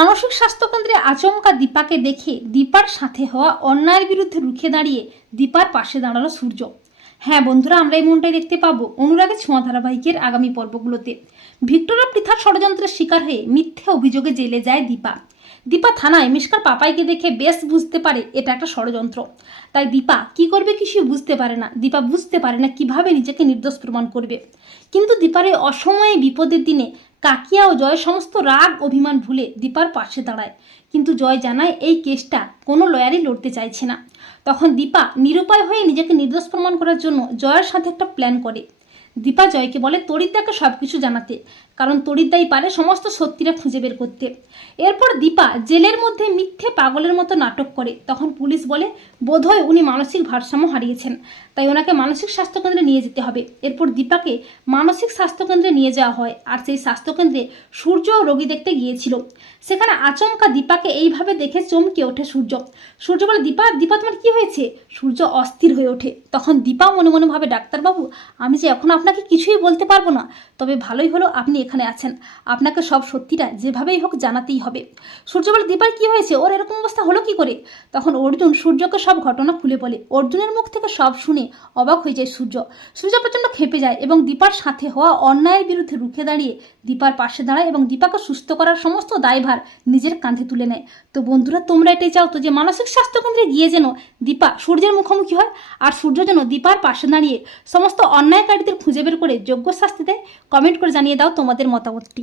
মানসিক স্বাস্থ্যকেন্দ্রে আচমকা দীপাকে দেখে দীপার সাথে হওয়া অন্যায়ের বিরুদ্ধে রুখে দাঁড়িয়ে দীপার পাশে দাঁড়াল সূর্য। হ্যাঁ বন্ধুরা, আমরা এই মনটাই দেখতে পাবো অনুরাগের ছোঁয়া ধারাবাহিকের আগামী পর্বগুলোতে। ভিক্টোরিয়া পৃথার ষড়যন্ত্রের শিকার হয়ে মিথ্যে অভিযোগে জেলে যায় দীপা। দীপা থানায় মিষ্কার পাপাইকে দেখে বেশ বুঝতে পারে এটা একটা ষড়যন্ত্র। তাই দীপা কি করবে কিছু বুঝতে পারে না। দীপা বুঝতে পারে না কীভাবে নিজেকে নির্দোষ প্রমাণ করবে। কিন্তু দীপার এই অসময়ে বিপদের দিনে কাকিয়া ও জয় সমস্ত রাগ, অভিমান ভুলে দীপার পাশে দাঁড়ায়। কিন্তু জয় জানায়, এই কেসটা কোনো লয়ারই লড়তে চাইছে না। তখন দীপা নিরুপায় হয়ে নিজেকে নির্দোষ প্রমাণ করার জন্য জয়ের সাথে একটা প্ল্যান করে। দীপা জয়কে বলে তরিদ্দাকে সব কিছু জানাতে, কারণ তরিদ্দাই পারে সমস্ত সত্যিটা খুঁজে বের করতে। এরপর দীপা জেলের মধ্যে মিথ্যে পাগলের মতো নাটক করে। তখন পুলিশ বলে, বোধহয় উনি মানসিক ভারসাম্য হারিয়েছেন, তাই ওনাকে মানসিক স্বাস্থ্যকেন্দ্রে নিয়ে যেতে হবে। এরপর দীপাকে মানসিক স্বাস্থ্যকেন্দ্রে নিয়ে যাওয়া হয়, আর সেই স্বাস্থ্যকেন্দ্রে সূর্য রোগী দেখতে গিয়েছিল। সেখানে আচমকা দীপাকে এইভাবে দেখে চমকে ওঠে সূর্য। সূর্য বলে, দীপা দীপা, তোমার কি হয়েছে? সূর্য অস্থির হয়ে ওঠে। তখন দীপা মনে মনে ভাবে, ডাক্তারবাবু, আমি যে এখন আপনাকে কিছুই বলতে পারব না। তবে ভালোই হলো আপনি এখানে আছেন। আপনাকে সব সত্যিটা যেভাবেই হোক জানাতেই হবে। সূর্য বলে দীপার কি হয়েছে? ওর এরকম অবস্থা হলো কি করে? তখন অর্জুন সূর্যকে সব ঘটনা খুলে বলে। অর্জুনের মুখ থেকে সব শুনে অবাক হয়ে যায় সূর্য। সূর্য প্রচণ্ড খেপে যায় এবং দীপার সাথে হওয়া অন্যায়ের বিরুদ্ধে রুখে দাঁড়িয়ে দীপার পাশে দাঁড়ায় এবং দীপাকে সুস্থ করার সমস্ত দায়ভার নিজের কাঁধে তুলে নেয়। তো বন্ধুরা, তোমরা এটাই চাও তো যে মানসিক স্বাস্থ্যকেন্দ্রে গিয়ে যেন দীপা সূর্যের মুখোমুখি হয় আর সূর্য যেন দীপার পাশে দাঁড়িয়ে সমস্ত অন্যায়কারীদের খুঁজে বের করে যোগ্য শাস্তি দেয় কমেন্ট করে জানিয়ে দাও তোমাদের মতামতটি।